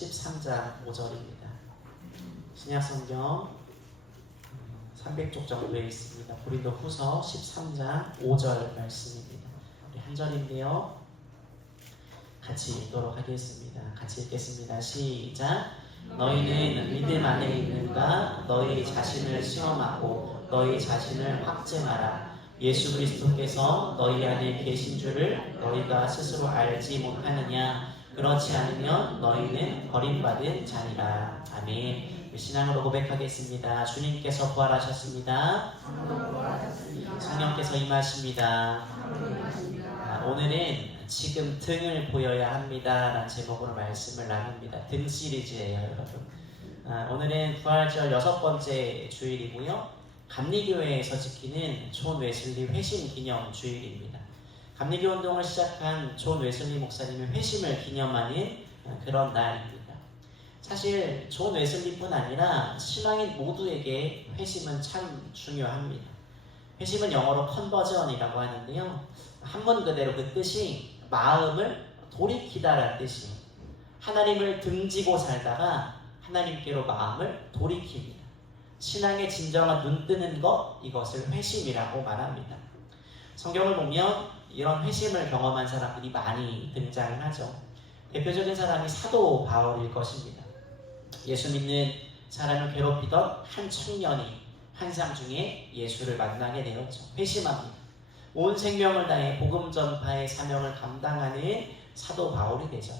13장 5절입니다. 신약성경 300쪽 정도에 있습니다. 고린도후서 13장 5절 말씀입니다. 우리 한 절인데요. 같이 읽도록 하겠습니다. 같이 읽겠습니다. 시작. 너희는 믿음 안에 있는가? 너희 자신을 시험하고 너희 자신을 확증하라. 예수 그리스도께서 너희 안에 계신 줄을 너희가 스스로 알지 못하느냐? 그렇지 않으면 너희는 버림받은 자니라. 아멘. 신앙으로 고백하겠습니다. 주님께서 부활하셨습니다. 성령께서 임하십니다. 오늘은 지금 등을 보여야 합니다 라는 제목으로 말씀을 나눕니다. 등 시리즈예요, 여러분. 오늘은 부활절 6번째 주일이고요. 감리교회에서 지키는 존 웨슬리 회심 기념 주일입니다. 감리교 운동을 시작한 존 웨슬리 목사님의 회심을 기념하는 그런 날입니다. 사실 존 웨슬리뿐 아니라 신앙인 모두에게 회심은 참 중요합니다. 회심은 영어로 컨버전이라고 하는데요. 한문 그대로 그 뜻이 마음을 돌이키다라는 뜻이에요. 하나님을 등지고 살다가 하나님께로 마음을 돌이킵니다. 신앙의 진정한 눈뜨는 것, 이것을 회심이라고 말합니다. 성경을 보면 이런 회심을 경험한 사람들이 많이 등장을 하죠. 대표적인 사람이 사도 바울일 것입니다. 예수 믿는 사람을 괴롭히던 한 청년이 환상 중에 예수를 만나게 되었죠. 회심합니다. 온 생명을 다해 복음 전파의 사명을 감당하는 사도 바울이 되죠.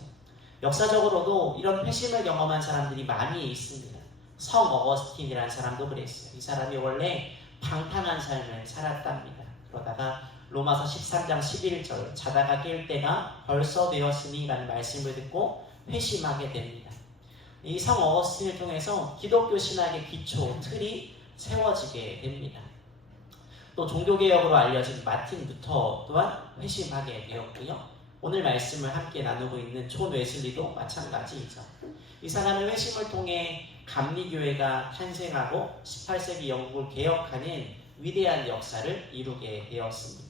역사적으로도 이런 회심을 경험한 사람들이 많이 있습니다. 성 어거스틴이라는 사람도 그랬어요. 이 사람이 원래 방탕한 삶을 살았답니다. 그러다가 로마서 13장 11절 자다가 깰 때가 벌써 되었으니 라는 말씀을 듣고 회심하게 됩니다. 이 성 어거스틴을 통해서 기독교 신학의 기초, 틀이 세워지게 됩니다. 또 종교개혁으로 알려진 마틴 루터 또한 회심하게 되었고요. 오늘 말씀을 함께 나누고 있는 존 웨슬리도 마찬가지이죠. 이 사람의 회심을 통해 감리교회가 탄생하고 18세기 영국을 개혁하는 위대한 역사를 이루게 되었습니다.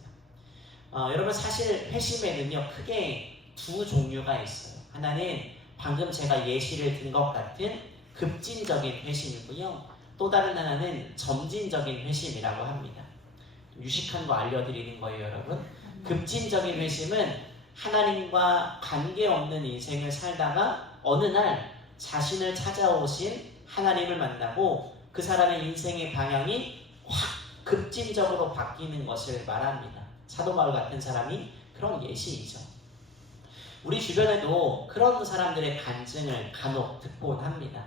여러분, 사실 회심에는요 크게 두 종류가 있어요. 하나는 방금 제가 예시를 든 것 같은 급진적인 회심이고요. 또 다른 하나는 점진적인 회심이라고 합니다. 유식한 거 알려드리는 거예요, 여러분. 급진적인 회심은 하나님과 관계없는 인생을 살다가 어느 날 자신을 찾아오신 하나님을 만나고 그 사람의 인생의 방향이 확 급진적으로 바뀌는 것을 말합니다. 사도 바울 같은 사람이 그런 예시이죠. 우리 주변에도 그런 사람들의 간증을 간혹 듣곤 합니다.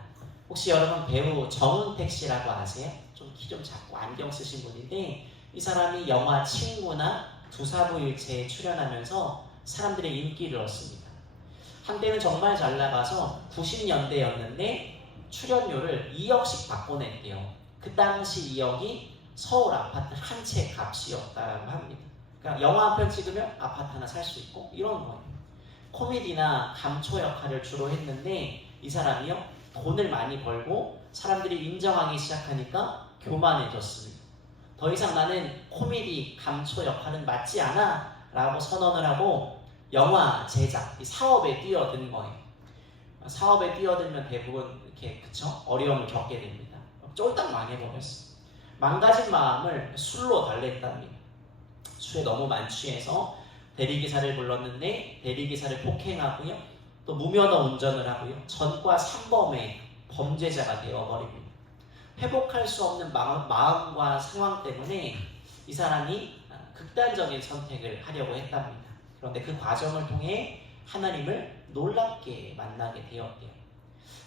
혹시 여러분 배우 정은택 씨라고 아세요? 좀 키 좀 작고 안경 쓰신 분인데 이 사람이 영화 친구나 두사부일체에 출연하면서 사람들의 인기를 얻습니다. 한때는 정말 잘 나가서 90년대였는데 출연료를 2억씩 받고 냈대요. 그 당시 2억이 서울 아파트 한 채 값이었다고 합니다. 그러니까 영화 한 편 찍으면 아파트 하나 살 수 있고 이런 거예요. 코미디나 감초 역할을 주로 했는데 이 사람이요 돈을 많이 벌고 사람들이 인정하기 시작하니까 교만해졌습니다. 더 이상 나는 코미디 감초 역할은 맞지 않아 라고 선언을 하고 영화 제작, 이 사업에 뛰어든 거예요. 사업에 뛰어들면 대부분 이렇게 어려움을 겪게 됩니다. 쫄딱 망해버렸어요. 망가진 마음을 술로 달랬답니다. 술에 너무 만취해서 대리기사를 불렀는데 대리기사를 폭행하고요. 또 무면허 운전을 하고요. 전과 3범의 범죄자가 되어버립니다. 회복할 수 없는 마음과 상황 때문에 이 사람이 극단적인 선택을 하려고 했답니다. 그런데 그 과정을 통해 하나님을 놀랍게 만나게 되었대요.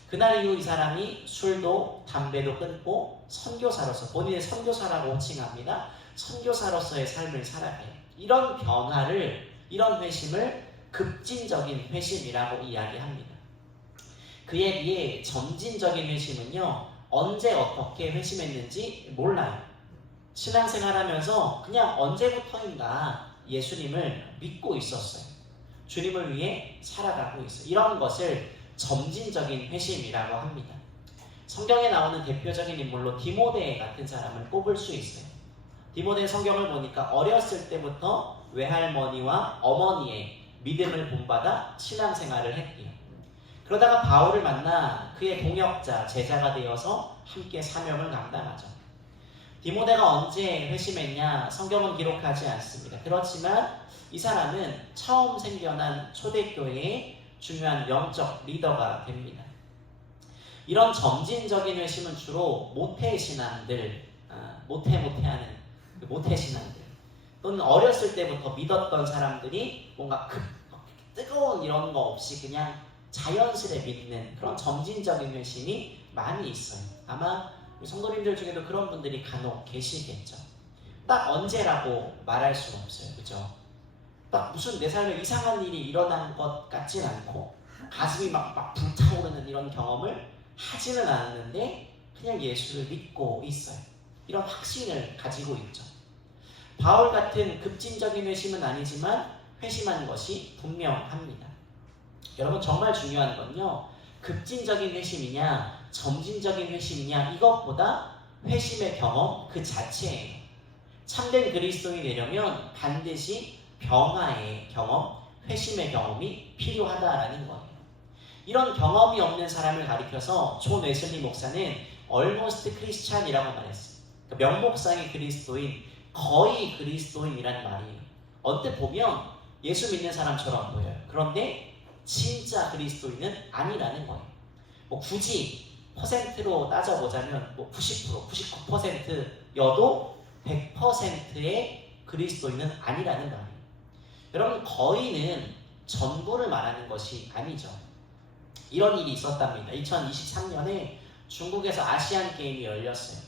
그날 이후 이 사람이 술도 담배도 끊고 선교사로서, 본인의 선교사라고 호칭합니다. 선교사로서의 삶을 살아가요. 이런 변화를, 이런 회심을 급진적인 회심이라고 이야기합니다. 그에 비해 점진적인 회심은요, 언제 어떻게 회심했는지 몰라요. 신앙생활하면서 그냥 언제부터인가 예수님을 믿고 있었어요. 주님을 위해 살아가고 있어요. 이런 것을 점진적인 회심이라고 합니다. 성경에 나오는 대표적인 인물로 디모데 같은 사람을 꼽을 수 있어요. 디모데 성경을 보니까 어렸을 때부터 외할머니와 어머니의 믿음을 본받아 신앙생활을 했대요. 그러다가 바울을 만나 그의 동역자, 제자가 되어서 함께 사명을 감당하죠. 디모데가 언제 회심했냐? 성경은 기록하지 않습니다. 그렇지만 이 사람은 처음 생겨난 초대교회의 중요한 영적 리더가 됩니다. 이런 점진적인 회심은 주로 모태신앙들, 모태하는 그 모태신앙들, 또는 어렸을 때부터 믿었던 사람들이 뭔가 뜨거운 이런 거 없이 그냥 자연스레 믿는 그런 점진적인 회심이 많이 있어요. 아마 성도님들 중에도 그런 분들이 간혹 계시겠죠. 딱 언제라고 말할 수는 없어요. 그죠? 딱 무슨 내 삶에 이상한 일이 일어난 것 같진 않고 가슴이 막 불타오르는 이런 경험을 하지는 않았는데 그냥 예수를 믿고 있어요. 이런 확신을 가지고 있죠. 바울 같은 급진적인 회심은 아니지만 회심한 것이 분명합니다. 여러분 정말 중요한 건요. 급진적인 회심이냐 점진적인 회심이냐 이것보다 회심의 경험 그 자체예요. 참된 그리스도인이 되려면 반드시 변화의 경험, 회심의 경험이 필요하다라는 거예요. 이런 경험이 없는 사람을 가리켜서 존 웨슬리 목사는 almost Christian이라고 말했어요. 그러니까 명목상의 그리스도인, 거의 그리스도인이라는 말이에요. 언뜻 보면 예수 믿는 사람처럼 보여요. 그런데 진짜 그리스도인은 아니라는 거예요. 굳이 퍼센트로 따져보자면 90%, 99%여도 100%의 그리스도인은 아니라는 말이에요. 여러분 거의는 전부를 말하는 것이 아니죠. 이런 일이 있었답니다. 2023년에 중국에서 아시안 게임이 열렸어요.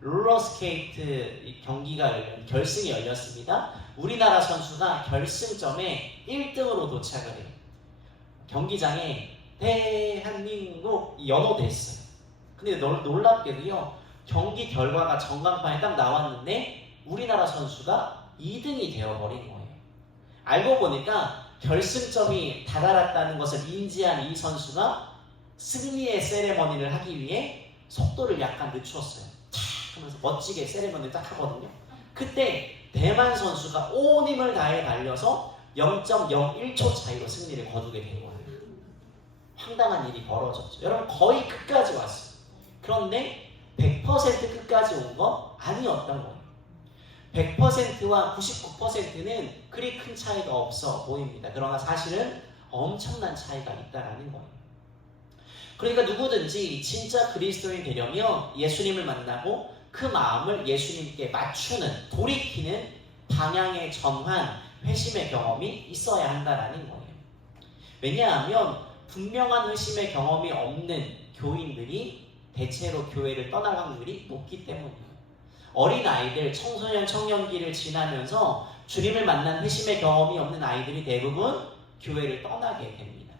롤러스케이트 경기가 결승이 열렸습니다. 우리나라 선수가 결승점에 1등으로 도착을 해요. 경기장에 대한민국 연호됐어요. 근데 놀랍게도요. 경기 결과가 전광판에 딱 나왔는데 우리나라 선수가 2등이 되어버린 거예요. 알고 보니까 결승점이 다다랐다는 것을 인지한 이 선수가 승리의 세레머니를 하기 위해 속도를 약간 늦췄어요. 탁 하면서 멋지게 세레머니를 딱 하거든요. 그때 대만 선수가 온 힘을 다해 달려서 0.01초 차이로 승리를 거두게 된 거예요. 황당한 일이 벌어졌죠. 여러분 거의 끝까지 왔어요. 그런데 100% 끝까지 온 거 아니었던 거예요. 100%와 99%는 그리 큰 차이가 없어 보입니다. 그러나 사실은 엄청난 차이가 있다는 거예요. 그러니까 누구든지 진짜 그리스도인이 되려면 예수님을 만나고 그 마음을 예수님께 맞추는, 돌이키는 방향의 전환, 회심의 경험이 있어야 한다는 거예요. 왜냐하면 분명한 회심의 경험이 없는 교인들이 대체로 교회를 떠날 확률이 높기 때문이에요. 어린 아이들, 청소년, 청년기를 지나면서 주님을 만난 회심의 경험이 없는 아이들이 대부분 교회를 떠나게 됩니다.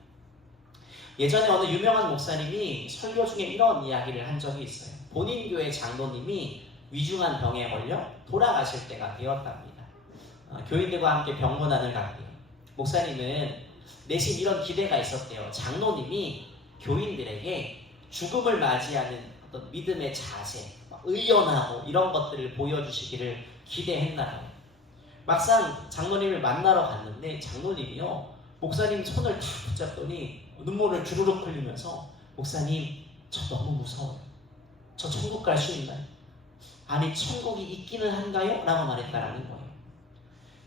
예전에 어느 유명한 목사님이 설교 중에 이런 이야기를 한 적이 있어요. 본인 교회 장로님이 위중한 병에 걸려 돌아가실 때가 되었답니다. 교인들과 함께 병문안을 갔대요. 목사님은 내심 이런 기대가 있었대요. 장로님이 교인들에게 죽음을 맞이하는 어떤 믿음의 자세, 의연하고 이런 것들을 보여주시기를 기대했나봐요. 막상 장로님을 만나러 갔는데 장로님이요 목사님 손을 탁 붙잡더니 눈물을 주르륵 흘리면서 목사님 저 너무 무서워요. 저 천국 갈 수 있나요? 아니 천국이 있기는 한가요? 라고 말했다라는 거예요.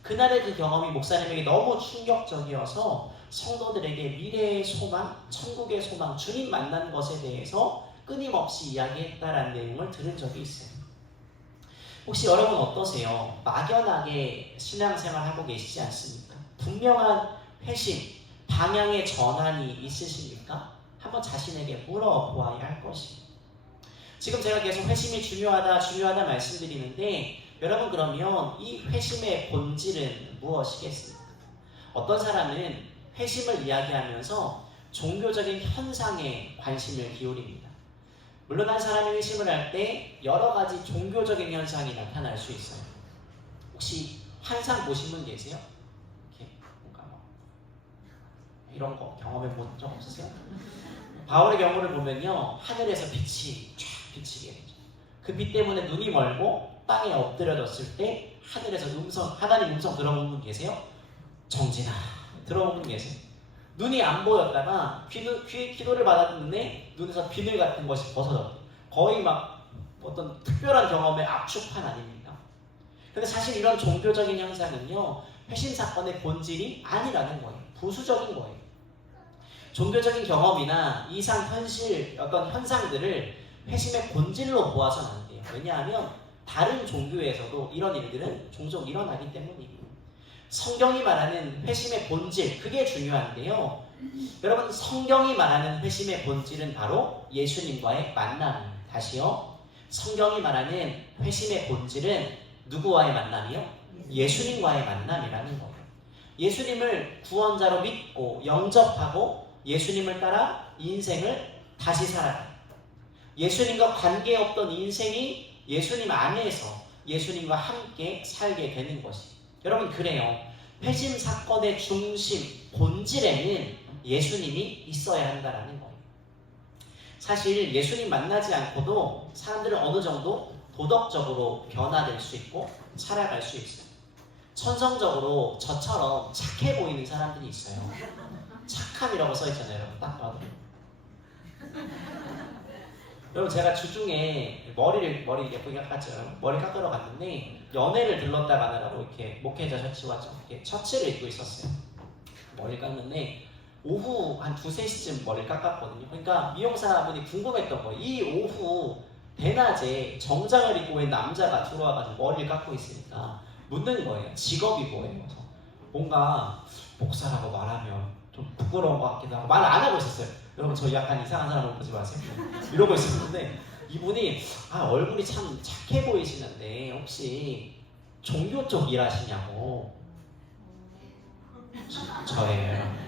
그날의 그 경험이 목사님에게 너무 충격적이어서 성도들에게 미래의 소망, 천국의 소망, 주님 만난 것에 대해서 끊임없이 이야기했다라는 내용을 들은 적이 있어요. 혹시 여러분 어떠세요? 막연하게 신앙생활하고 계시지 않습니까? 분명한 회심, 방향의 전환이 있으십니까? 한번 자신에게 물어보아야 할 것입니다. 지금 제가 계속 회심이 중요하다 말씀드리는데 여러분 그러면 이 회심의 본질은 무엇이겠습니까? 어떤 사람은 회심을 이야기하면서 종교적인 현상에 관심을 기울입니다. 물론 한 사람이 회심을 할 때 여러 가지 종교적인 현상이 나타날 수 있어요. 혹시 환상 보신 분 계세요? 이렇게 뭔가 이런 거 경험해 본 적 없으세요? 바울의 경우를 보면요 하늘에서 빛이 쫙 비치게 되죠. 그 빛 때문에 눈이 멀고 땅에 엎드려졌을 때 하늘에서 하나님 음성 들어본 분 계세요? 정진아 들어본 분 계세요? 눈이 안 보였다가 기도를 받았는데 눈에서 비늘 같은 것이 벗어졌대요. 거의 막 어떤 특별한 경험의 압축판 아닙니까? 근데 사실 이런 종교적인 현상은요, 회심 사건의 본질이 아니라는 거예요. 부수적인 거예요. 종교적인 경험이나 이상 현실 어떤 현상들을 회심의 본질로 보아서는 안 돼요. 왜냐하면 다른 종교에서도 이런 일들은 종종 일어나기 때문이에요. 성경이 말하는 회심의 본질, 그게 중요한데요. 여러분, 성경이 말하는 회심의 본질은 바로 예수님과의 만남입니다. 다시요. 성경이 말하는 회심의 본질은 누구와의 만남이요? 예수님과의 만남이라는 거예요. 예수님을 구원자로 믿고 영접하고 예수님을 따라 인생을 다시 살아가요. 예수님과 관계없던 인생이 예수님 안에서 예수님과 함께 살게 되는 것이. 여러분, 그래요. 회심 사건의 중심, 본질에는 예수님이 있어야 한다는 거예요. 사실 예수님 만나지 않고도 사람들은 어느 정도 도덕적으로 변화될 수 있고 살아갈 수 있어요. 천성적으로 저처럼 착해 보이는 사람들이 있어요. 착함이라고 써있잖아요. 여러분, 딱 봐도. 여러분, 제가 주중에 머리 예쁘게 깎았죠. 머리 깎으러 갔는데 연애를 들렀다 가느라고 이렇게 목회자 셔츠와 이렇게 셔츠를 입고 있었어요. 머리 깎는데 오후 한 2-3시쯤 머리를 깎았거든요. 그러니까 미용사분이 궁금했던 거예요. 이 오후 대낮에 정장을 입고 왜 남자가 들어와가지고 머리를 깎고 있으니까 묻는 거예요. 직업이 뭐예요? 그래서 뭔가 목사라고 말하면 좀 부끄러운 것 같기도 하고 말을 안 하고 있었어요. 여러분, 저 약간 이상한 사람을 보지 마세요. 이러고 있었는데 이분이 얼굴이 참 착해 보이시는데 혹시 종교 쪽 일하시냐고. 저예요.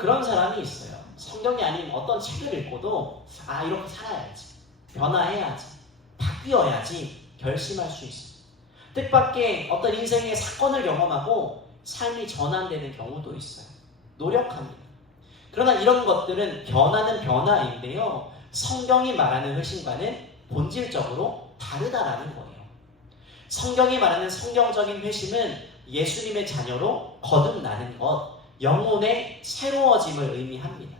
그런 사람이 있어요. 성경이 아닌 어떤 책을 읽고도 이렇게 살아야지, 변화해야지, 바뀌어야지 결심할 수 있어요. 뜻밖의 어떤 인생의 사건을 경험하고 삶이 전환되는 경우도 있어요. 노력합니다. 그러나 이런 것들은 변화는 변화인데요, 성경이 말하는 회심과는 본질적으로 다르다라는 거예요. 성경이 말하는 성경적인 회심은 예수님의 자녀로 거듭나는 것, 영혼의 새로워짐을 의미합니다.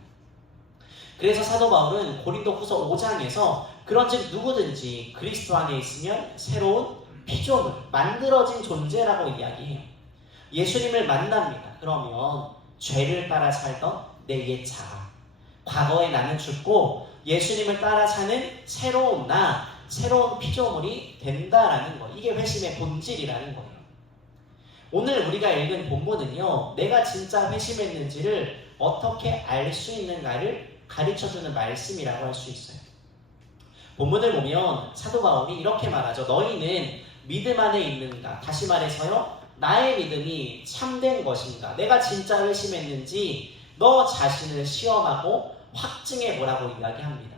그래서 사도 바울은 고린도후서 5장에서 그런즉 누구든지 그리스도 안에 있으면 새로운 피조물, 만들어진 존재라고 이야기해요. 예수님을 만납니다. 그러면 죄를 따라 살던 내 옛 자아, 과거의 나는 죽고 예수님을 따라 사는 새로운 나, 새로운 피조물이 된다라는 거. 이게 회심의 본질이라는 거예요. 오늘 우리가 읽은 본문은요, 내가 진짜 회심했는지를 어떻게 알 수 있는가를 가르쳐주는 말씀이라고 할 수 있어요. 본문을 보면 사도 바울이 이렇게 말하죠. 너희는 믿음 안에 있는가? 다시 말해서요, 나의 믿음이 참된 것인가? 내가 진짜 회심했는지 너 자신을 시험하고 확증해 보라고 이야기합니다.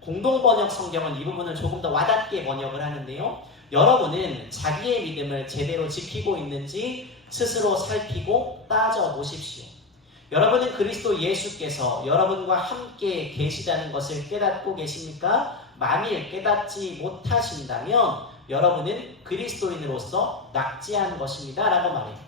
공동번역 성경은 이 부분을 조금 더 와닿게 번역을 하는데요, 여러분은 자기의 믿음을 제대로 지키고 있는지 스스로 살피고 따져보십시오. 여러분은 그리스도 예수께서 여러분과 함께 계시다는 것을 깨닫고 계십니까? 만일 깨닫지 못하신다면 여러분은 그리스도인으로서 낙제한 것입니다 라고 말해요.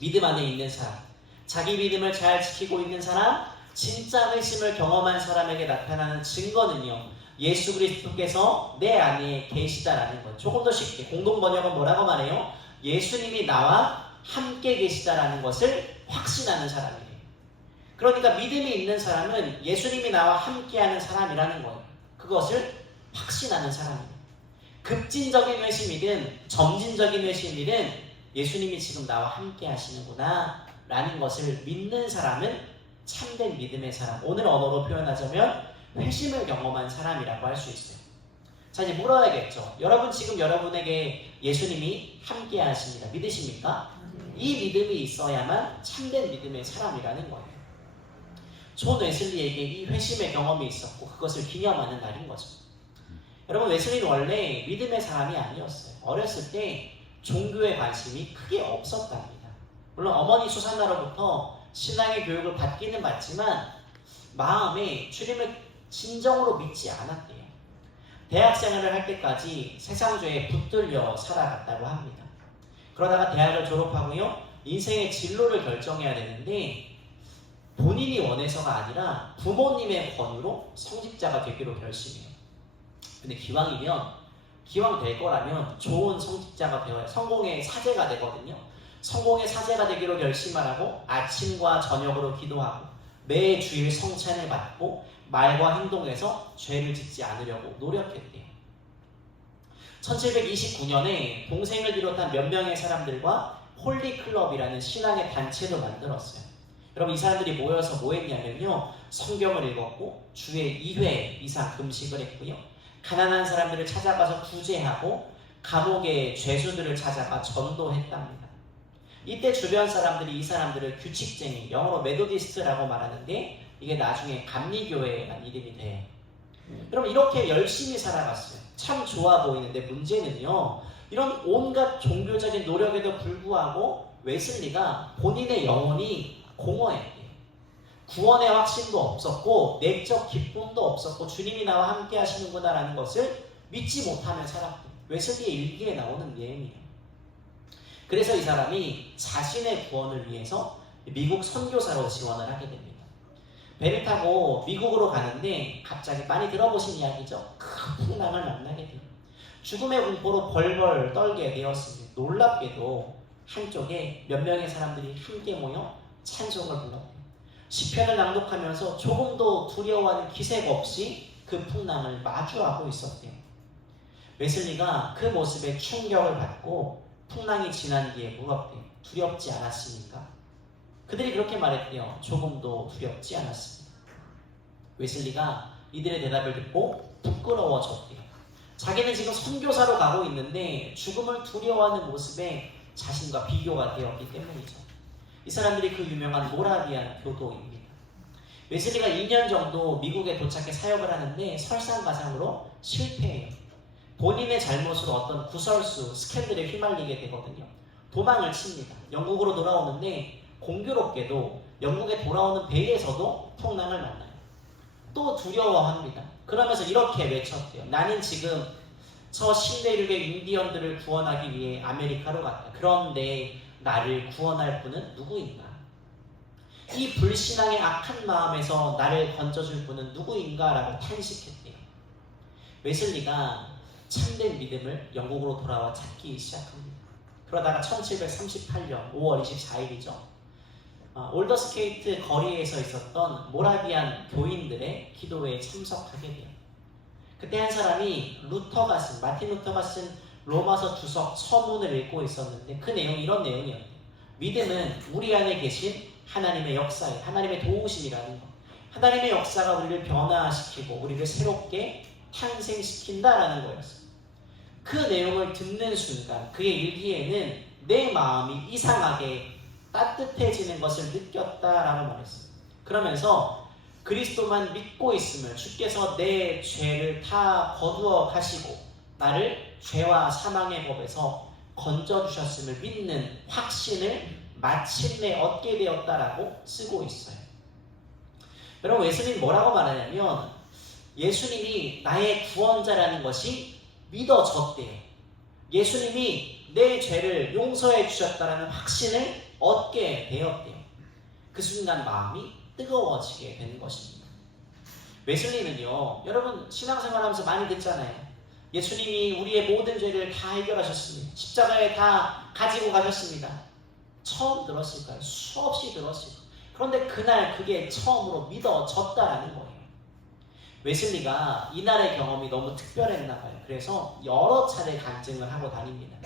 믿음 안에 있는 사람, 자기 믿음을 잘 지키고 있는 사람, 진짜 회심을 경험한 사람에게 나타나는 증거는요, 예수 그리스도께서 내 안에 계시다라는 것. 조금 더 쉽게 공동번역은 뭐라고 말해요? 예수님이 나와 함께 계시다라는 것을 확신하는 사람이에요. 그러니까 믿음이 있는 사람은 예수님이 나와 함께하는 사람이라는 거예요. 그것을 확신하는 사람이에요. 급진적인 회심이든 점진적인 회심이든 예수님이 지금 나와 함께 하시는구나 라는 것을 믿는 사람은 참된 믿음의 사람, 오늘 언어로 표현하자면 회심을 경험한 사람이라고 할 수 있어요. 자, 이제 물어야겠죠. 여러분, 지금 여러분에게 예수님이 함께 하십니다. 믿으십니까? 이 믿음이 있어야만 참된 믿음의 사람이라는 거예요. 존 웨슬리에게 이 회심의 경험이 있었고 그것을 기념하는 날인 거죠. 여러분, 웨슬리는 원래 믿음의 사람이 아니었어요. 어렸을 때 종교에 관심이 크게 없었답니다. 물론 어머니 수산나로부터 신앙의 교육을 받기는 받지만 마음에 주님을 진정으로 믿지 않았대요. 대학 생활을 할 때까지 세상죄에 붙들려 살아갔다고 합니다. 그러다가 대학을 졸업하고요, 인생의 진로를 결정해야 되는데 본인이 원해서가 아니라 부모님의 권유로 성직자가 되기로 결심해요. 근데 기왕 될 거라면 좋은 성직자가 되어야 성공의 사제가 되거든요. 성공의 사제가 되기로 결심하라고 아침과 저녁으로 기도하고 매 주일 성찬을 받고 말과 행동에서 죄를 짓지 않으려고 노력했대요. 1729년에 동생을 비롯한 몇 명의 사람들과 홀리클럽이라는 신앙의 단체도 만들었어요. 여러분, 이 사람들이 모여서 뭐 했냐면요, 성경을 읽었고 주에 2회 이상 금식을 했고요, 가난한 사람들을 찾아가서 구제하고 감옥의 죄수들을 찾아가 전도했답니다. 이때 주변 사람들이 이 사람들을 규칙쟁이, 영어로 메도디스트라고 말하는데 이게 나중에 감리교회라는 이름이 돼. 여러분, 이렇게 열심히 살아갔어요. 참 좋아 보이는데 문제는요, 이런 온갖 종교적인 노력에도 불구하고 웨슬리가 본인의 영혼이 공허했대요. 구원의 확신도 없었고 내적 기쁨도 없었고 주님이 나와 함께 하시는구나 라는 것을 믿지 못하며 살았대요. 웨슬리의 일기에 나오는 내용이에요. 그래서 이 사람이 자신의 구원을 위해서 미국 선교사로 지원을 하게 됩니다. 배를 타고 미국으로 가는데 갑자기 많이 들어보신 이야기죠. 큰 풍랑을 만나게 돼요. 죽음의 공포로 벌벌 떨게 되었습니다. 놀랍게도 한쪽에 몇 명의 사람들이 함께 모여 찬송을 불렀대요. 시편을 낭독하면서 조금도 두려워하는 기색 없이 그 풍랑을 마주하고 있었대요. 웨슬리가 그 모습에 충격을 받고 풍랑이 지난 뒤에 물었대요. 두렵지 않았습니까? 그들이 그렇게 말했대요. 조금도 두렵지 않았습니다. 웨슬리가 이들의 대답을 듣고 부끄러워졌대요. 자기는 지금 선교사로 가고 있는데 죽음을 두려워하는 모습에 자신과 비교가 되었기 때문이죠. 이 사람들이 그 유명한 모라비안 교도입니다. 웨슬리가 2년 정도 미국에 도착해 사역을 하는데 설상가상으로 실패해요. 본인의 잘못으로 어떤 구설수, 스캔들에 휘말리게 되거든요. 도망을 칩니다. 영국으로 돌아오는데 공교롭게도 영국에 돌아오는 배에서도 풍랑을 만나요. 또 두려워합니다. 그러면서 이렇게 외쳤대요. 나는 지금 저 신대륙의 인디언들을 구원하기 위해 아메리카로 갔다. 그런데 나를 구원할 분은 누구인가? 이 불신앙의 악한 마음에서 나를 건져줄 분은 누구인가? 라고 탄식했대요. 웨슬리가 참된 믿음을 영국으로 돌아와 찾기 시작합니다. 그러다가 1738년 5월 24일이죠. 올더스케이트 거리에서 있었던 모라비안 교인들의 기도회에 참석하게 돼요. 그때 한 사람이 마틴 루터가 쓴 로마서 주석 서문을 읽고 있었는데 그 내용이 이런 내용이었대요. 믿음은 우리 안에 계신 하나님의 역사에 하나님의 도우심이라는 것. 하나님의 역사가 우리를 변화시키고 우리를 새롭게 탄생시킨다라는 거였어요. 그 내용을 듣는 순간 그의 일기에는 내 마음이 이상하게 따뜻해지는 것을 느꼈다라고 말했어요. 그러면서 그리스도만 믿고 있으면 주께서 내 죄를 다 거두어 가시고 나를 죄와 사망의 법에서 건져주셨음을 믿는 확신을 마침내 얻게 되었다라고 쓰고 있어요. 여러분, 웨슬리는 뭐라고 말하냐면 예수님이 나의 구원자라는 것이 믿어졌대요. 예수님이 내 죄를 용서해 주셨다라는 확신을 얻게 되었대요. 그 순간 마음이 뜨거워지게 된 것입니다. 웨슬리는요, 여러분 신앙생활하면서 많이 듣잖아요. 예수님이 우리의 모든 죄를 다 해결하셨습니다. 십자가에 다 가지고 가셨습니다. 처음 들었을까요? 수없이 들었을 거예요. 그런데 그날 그게 처음으로 믿어졌다라는 거예요. 웨슬리가 이날의 경험이 너무 특별했나 봐요. 그래서 여러 차례 간증을 하고 다닙니다.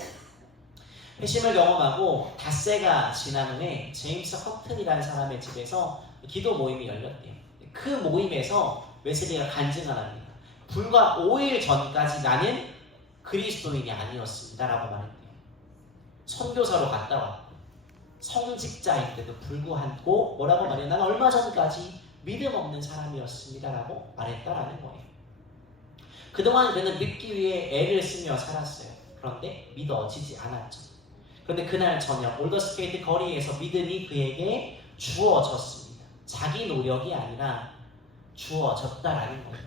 회심을 경험하고 닷새가 지난 후에 제임스 허튼이라는 사람의 집에서 기도 모임이 열렸대요. 그 모임에서 웨슬리가 간증을 합니다. 불과 5일 전까지 나는 그리스도인이 아니었습니다 라고 말했대요. 선교사로 갔다 왔고 성직자인데도 불구하고 뭐라고 말해요? 나는 얼마 전까지 믿음 없는 사람이었습니다 라고 말했다라는 거예요. 그동안 그는 믿기 위해 애를 쓰며 살았어요. 그런데 믿어지지 않았죠. 그런데 그날 저녁 올더스케이트 거리에서 믿음이 그에게 주어졌습니다. 자기 노력이 아니라 주어졌다라는 거예요.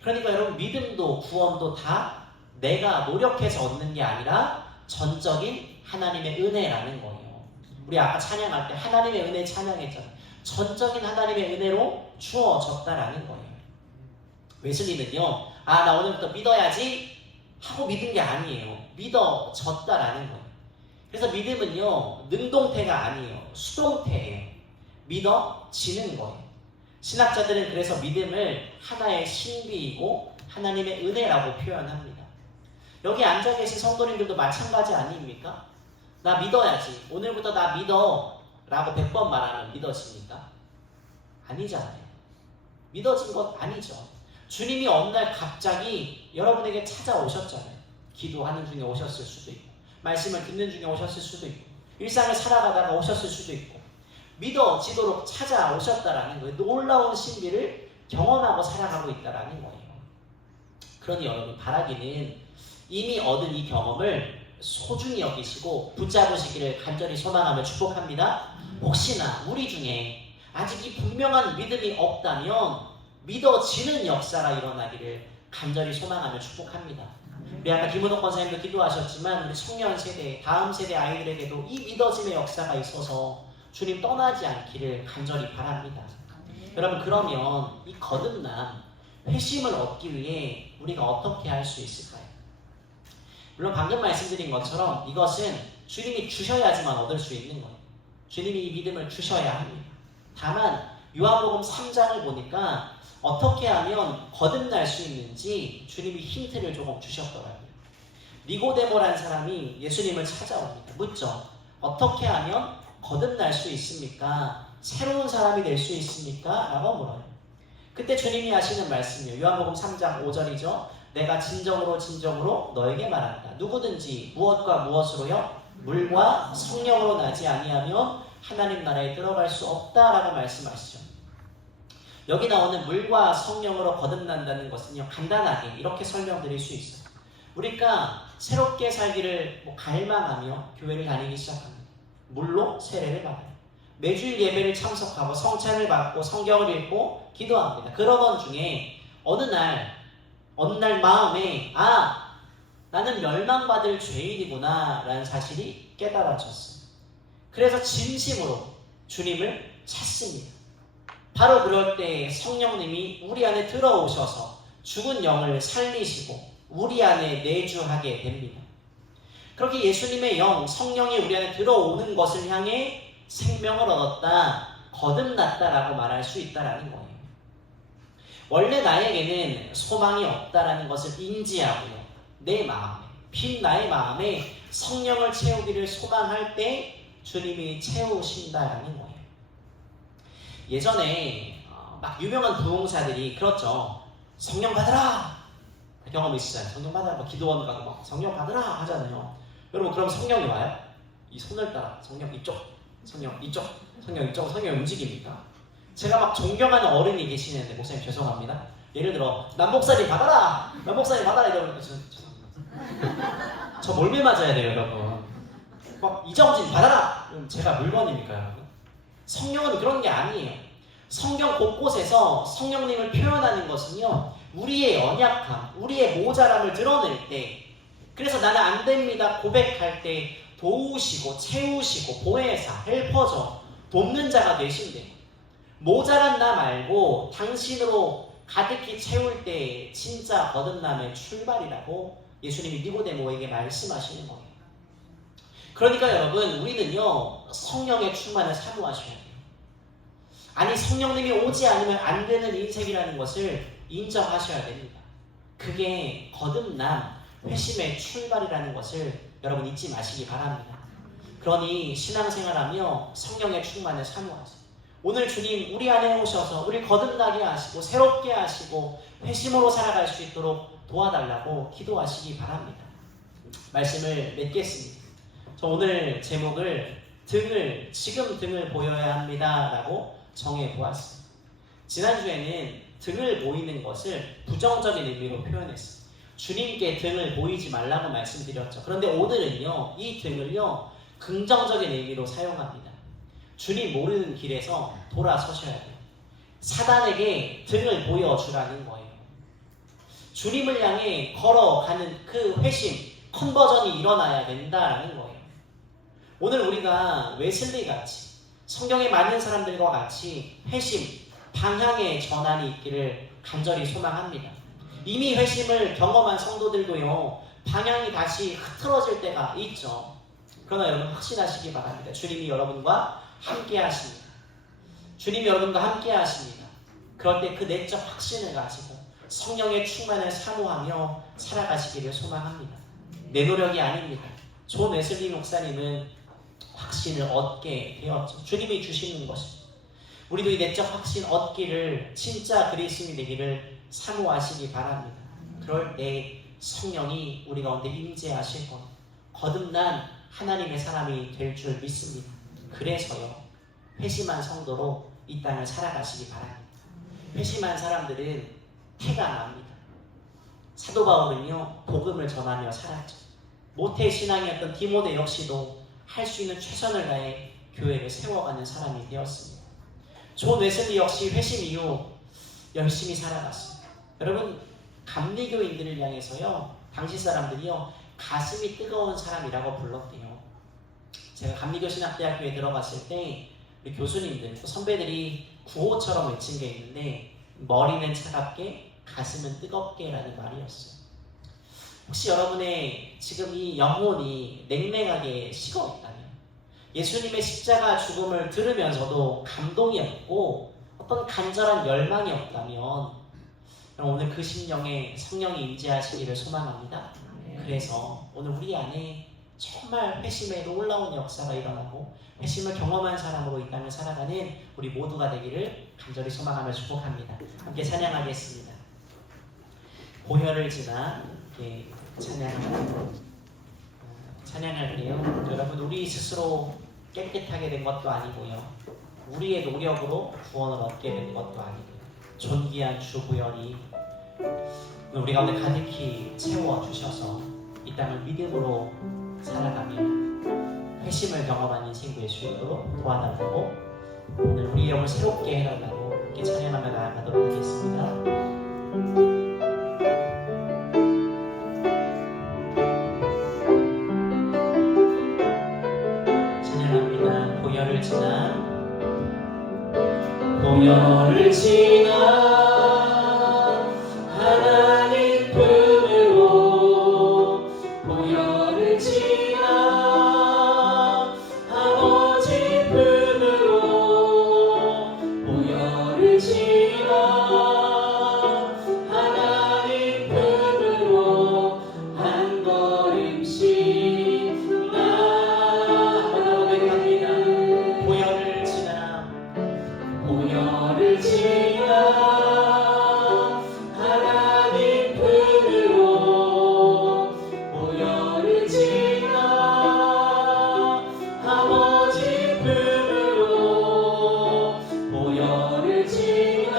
그러니까 여러분, 믿음도 구원도 다 내가 노력해서 얻는 게 아니라 전적인 하나님의 은혜라는 거예요. 우리 아까 찬양할 때 하나님의 은혜 찬양했잖아요. 전적인 하나님의 은혜로 주어졌다라는 거예요. 웨슬리는요, 나 오늘부터 믿어야지 하고 믿은 게 아니에요. 믿어졌다라는 거예요. 그래서 믿음은요, 능동태가 아니에요. 수동태예요. 믿어지는 거예요. 신학자들은 그래서 믿음을 하나의 신비이고 하나님의 은혜라고 표현합니다. 여기 앉아 계신 성도님들도 마찬가지 아닙니까? 나 믿어야지. 오늘부터 나 믿어 라고 100번 말하면 믿어집니까? 아니잖아요. 믿어진 것 아니죠. 주님이 어느 날 갑자기 여러분에게 찾아오셨잖아요. 기도하는 중에 오셨을 수도 있고, 말씀을 듣는 중에 오셨을 수도 있고, 일상을 살아가다가 오셨을 수도 있고, 믿어지도록 찾아오셨다라는 거예요. 놀라운 신비를 경험하고 살아가고 있다라는 거예요. 그러니 여러분, 바라기는 이미 얻은 이 경험을 소중히 여기시고 붙잡으시기를 간절히 소망하며 축복합니다. 혹시나 우리 중에 아직 이 분명한 믿음이 없다면 믿어지는 역사가 일어나기를 간절히 소망하며 축복합니다. 우리 아까 김은옥 권사님도 기도하셨지만 우리 청년 세대, 다음 세대 아이들에게도 이 믿어짐의 역사가 있어서 주님 떠나지 않기를 간절히 바랍니다. 여러분, 그러면 이 거듭남, 회심을 얻기 위해 우리가 어떻게 할 수 있을까요? 물론 방금 말씀드린 것처럼 이것은 주님이 주셔야지만 얻을 수 있는 거예요. 주님이 이 믿음을 주셔야 합니다. 다만 요한복음 3장을 보니까 어떻게 하면 거듭날 수 있는지 주님이 힌트를 조금 주셨더라고요. 니고데모라는 사람이 예수님을 찾아옵니다. 묻죠. 어떻게 하면 거듭날 수 있습니까? 새로운 사람이 될 수 있습니까? 라고 물어요. 그때 주님이 하시는 말씀이에요. 요한복음 3장 5절이죠. 내가 진정으로 너에게 말한다. 누구든지 무엇과 무엇으로요? 물과 성령으로 나지 아니하면 하나님 나라에 들어갈 수 없다라고 말씀하시죠. 여기 나오는 물과 성령으로 거듭난다는 것은요, 간단하게 이렇게 설명드릴 수 있어요. 우리가 새롭게 살기를 갈망하며 교회를 다니기 시작합니다. 물로 세례를 받아요. 매주일 예배를 참석하고 성찬을 받고 성경을 읽고 기도합니다. 그러던 중에 어느 날 마음에 나는 멸망받을 죄인이구나 라는 사실이 깨달아졌어요. 그래서 진심으로 주님을 찾습니다. 바로 그럴 때 성령님이 우리 안에 들어오셔서 죽은 영을 살리시고 우리 안에 내주하게 됩니다. 그렇게 예수님의 영, 성령이 우리 안에 들어오는 것을 향해 생명을 얻었다, 거듭났다라고 말할 수 있다라는 거예요. 원래 나에게는 소망이 없다라는 것을 인지하고요, 내 마음에, 빈 나의 마음에 성령을 채우기를 소망할 때 주님이 채우신다라는 거예요. 예전에 막 유명한 부흥사들이 그렇죠. 성령 받으라! 경험 있으시잖아요. 성령 받으라. 뭐 기도원 가고 막 성령 받으라 하잖아요. 여러분, 그럼 성령이 와요? 이 손을 따라 성령 이쪽, 성령 이쪽, 성령 이쪽, 성령이 움직입니까? 제가 막 존경하는 어른이 계시는데, 목사님 죄송합니다. 예를 들어 남목사님 받아라! 남목사님 받아라! 이러면 죄송합니다. 저 몰매 맞아야 돼요, 여러분. 막 이정진 받아라! 그럼 제가 물건입니까, 여러분? 성령은 그런 게 아니에요. 성경 곳곳에서 성령님을 표현하는 것은요, 우리의 연약함, 우리의 모자람을 드러낼 때, 그래서 나는 안 됩니다 고백할 때 도우시고 채우시고 보혜사, 헬퍼죠. 돕는 자가 되신대요. 모자란 나 말고 당신으로 가득히 채울 때 진짜 거듭남의 출발이라고 예수님이 니고데모에게 말씀하시는 거예요. 그러니까 여러분, 우리는요, 성령의 충만을 사모하셔야 돼요. 아니, 성령님이 오지 않으면 안 되는 인생이라는 것을 인정하셔야 됩니다. 그게 거듭남, 회심의 출발이라는 것을 여러분 잊지 마시기 바랍니다. 그러니 신앙생활하며 성령의 충만을 사모하세요. 오늘 주님 우리 안에 오셔서 우리 거듭나게 하시고 새롭게 하시고 회심으로 살아갈 수 있도록 도와달라고 기도하시기 바랍니다. 말씀을 맺겠습니다. 저 오늘 제목을 지금 등을 보여야 합니다 라고 정해보았습니다. 지난주에는 등을 보이는 것을 부정적인 의미로 표현했어요. 주님께 등을 보이지 말라고 말씀드렸죠. 그런데 오늘은요, 이 등을요, 긍정적인 의미로 사용합니다. 주님 모르는 길에서 돌아서셔야 돼요. 사단에게 등을 보여주라는 거예요. 주님을 향해 걸어가는 그 회심, 컨버전이 일어나야 된다라는 거예요. 오늘 우리가 웨슬리 같이 성경에 맞는 사람들과 같이 회심, 방향의 전환이 있기를 간절히 소망합니다. 이미 회심을 경험한 성도들도요, 방향이 다시 흐트러질 때가 있죠. 그러나 여러분 확신하시기 바랍니다. 주님이 여러분과 함께 하십니다. 주님이 여러분과 함께 하십니다. 그럴 때 그 내적 확신을 가지고 성령의 충만을 사모하며 살아가시기를 소망합니다. 내 노력이 아닙니다. 존 웨슬리 목사님은 확신을 얻게 되었죠. 주님이 주시는 것입니다. 우리도 이 내적 확신 얻기를 진짜 그리스도인이 되기를 사모하시기 바랍니다. 그럴 때 성령이 우리 가운데 임재하실 겁니다. 거듭난 하나님의 사람이 될 줄 믿습니다. 그래서요, 회심한 성도로 이 땅을 살아가시기 바랍니다. 회심한 사람들은 태가 납니다. 사도 바울은요, 복음을 전하며 살았죠. 모태 신앙이었던 디모데 역시도 할 수 있는 최선을 다해 교회를 세워가는 사람이 되었습니다. 존 웨슬리 역시 회심 이후 열심히 살아갔습니다. 여러분, 감리교인들을 향해서요, 당시 사람들이요, 가슴이 뜨거운 사람이라고 불렀대요. 제가 감리교 신학대학교에 들어갔을 때 우리 교수님들, 선배들이 구호처럼 외친 게 있는데, 머리는 차갑게, 가슴은 뜨겁게 라는 말이었어요. 혹시 여러분의 지금 이 영혼이 냉랭하게 식어 있다면, 예수님의 십자가 죽음을 들으면서도 감동이 없고 어떤 간절한 열망이 없다면, 오늘 그 심령에 성령이 임재하시기를 소망합니다. 그래서 오늘 우리 안에 정말 회심의 놀라운 역사가 일어나고 회심을 경험한 사람으로 이 땅을 살아가는 우리 모두가 되기를 간절히 소망하며 축복합니다. 함께 찬양하겠습니다. 보혈을 지나 찬양할 때요, 여러분, 우리 스스로 깨끗하게 된 것도 아니고요, 우리의 노력으로 구원을 얻게 된 것도 아니고요, 존귀한 주 보혈이 우리 가운데 가득히 채워주셔서 이 땅을 믿음으로 살아가며 회심을 경험한 인생의 수 있도록 도와달라고, 오늘 우리 영을 새롭게 해달라고 이렇게 찬양하며 나아가도록 하겠습니다. 보혈을 지나 하나님 품으로, 보혈을 지나 아버지 품으로, 보혈을 지나 하나님 품으로 한 걸음씩 나아갑니다. 보혈을 지나, 보혈을 지나 하나님 품으로, 보혈을 지나 아버지 품으로, 보혈을 지나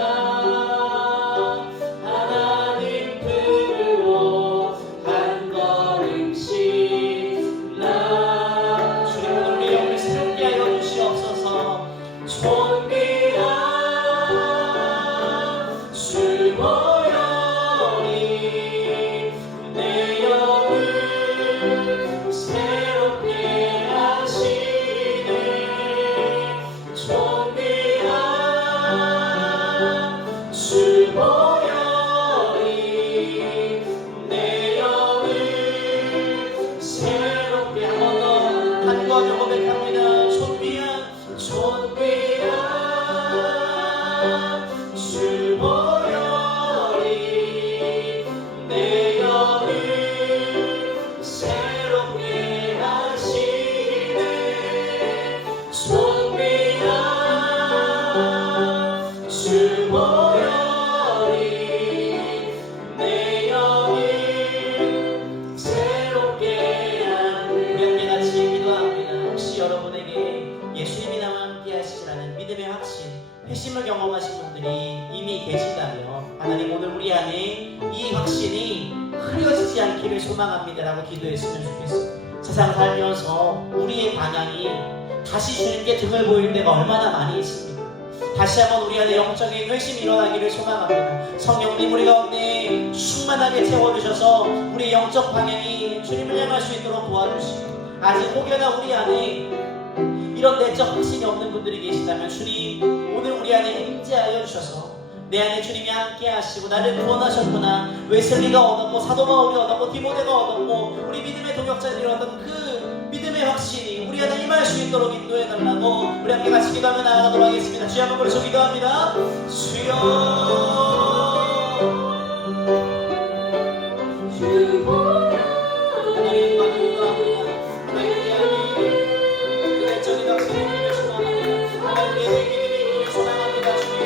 하나님 품으로 한 걸음씩 나. 주님, 우리 영을 새롭게 하여 주시옵소서. 회심을 경험하신 분들이 이미 계시다면, 하나님, 오늘 우리 안에 이 확신이 흐려지지 않기를 소망합니다라고 기도했으면 좋겠습니다. 세상 살면서 우리의 방향이 다시 주님께 등을 보일 때가 얼마나 많이 있습니까? 다시 한번 우리 안에 영적인 회심이 일어나기를 소망합니다. 성령님, 우리 가운데 충만하게 채워주셔서 우리 영적 방향이 주님을 향할 수 있도록 도와주시고, 아직 혹여나 우리 안에 이런 내적 확신이 없는 분들이 계시다면 주님 오늘 우리 안에 임재하여 주셔서 내 안에 주님이 함께 하시고 나를 구원하셨구나. 웨슬리가 얻었고 사도 바울이 얻었고 디모데가 얻었고 우리 믿음의 동역자들이 얻은 그 믿음의 확신이 우리 안에 임할 수 있도록 인도해달라고 우리 함께 같이 기도하며 나아가도록 하겠습니다. 주여 한번 부르셔 기도합니다. 주여 하나님 기도합니다. 하나님 내적인 확신이 믿음을 소망합니다. 하나님 내 믿음이 있기를 소망합니다. 주님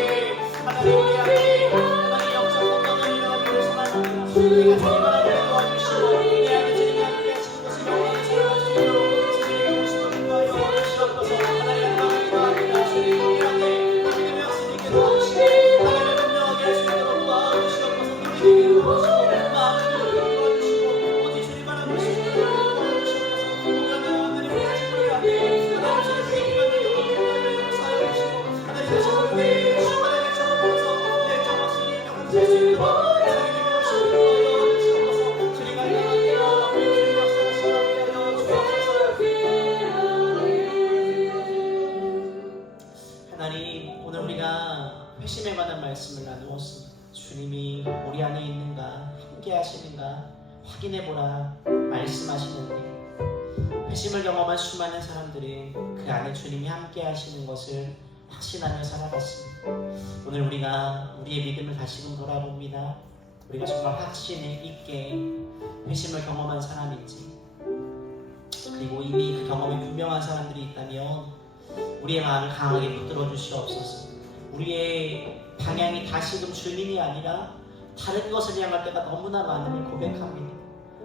하나님 우리 안에 하나님 영적 건강을 일어나기를 소망합니다. 우리가 주님 하나님을 도와주시고 내 안에 주님이 함께 하시는 것을 영원히 생각할 수 있도록 주님의 오심을 인도하여 주시옵소서. 하나님 감사합니다. 주님 우리 안에 하나님의 확신이 있게 도와주시고 하나님을 분명하게 할 수 있도록 도와주시옵소서. 우리 믿음을 도와주시고 마음을 도와주시고 어디 주님 하나님을 도와주시옵소서. 오늘은 하나님 우리 아침을 위하여 하나님 주님의 기만을 영원히 용서하여 주시고 하나님 내 주님을 위해 주님의 찾아보면서 내 정확신이 영원히 될 수 있도록 하나님의 오심을 인도하여 주시옵소서. 주님 하나님 주님 역사하시고 함께하여 주옵소서. 하나님 오늘 우리가 회심에 관한 말씀을 나누었습니다. 주님이 우리 안에 있는가 함께 하시는가 확인해보라 말씀하시는데 회심을 경험한 수많은 사람들은 그 안에 주님이 함께 하시는 것을 확신하며 살아갔습니다. 오늘 우리가 우리의 믿음을 다시금 돌아봅니다. 우리가 정말 확신을 있게 회심을 경험한 사람인지 그리고 이미 그 경험이 분명한 사람들이 있다면 우리의 마음을 강하게 붙들어 주시옵소서. 우리의 방향이 다시금 주님이 아니라 다른 것을 향할 때가 너무나 많음을 고백합니다.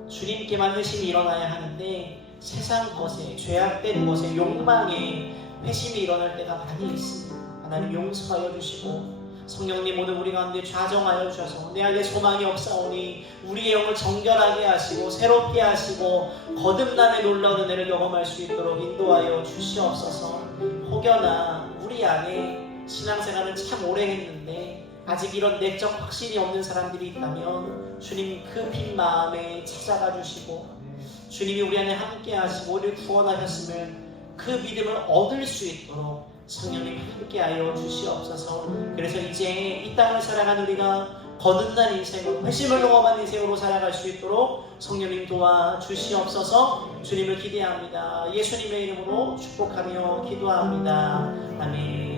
주님께만 회심이 일어나야 하는데 세상 것에 죄악된 것에 욕망에 회심이 일어날 때가 많이 있습니다. 하나님 용서하여 주시고 성령님 오늘 우리 가운데 좌정하여 주셔서 내 안에 소망이 없사오니 우리의 영을 정결하게 하시고 새롭게 하시고 거듭남의 놀라운 은혜를 경험할 수 있도록 인도하여 주시옵소서. 혹여나 우리 안에 신앙생활을 참 오래 했는데 아직 이런 내적 확신이 없는 사람들이 있다면 주님 그 빈 마음에 찾아가 주시고 주님이 우리 안에 함께 하시고 우리를 구원하셨음을 그 믿음을 얻을 수 있도록 성령님 함께하여 주시옵소서. 그래서 이제 이 땅을 살아간 우리가 거듭난 인생으로 회심을 경험한 인생으로 살아갈 수 있도록 성령님 도와주시옵소서. 주님을 기대합니다. 예수님의 이름으로 축복하며 기도합니다. 아멘.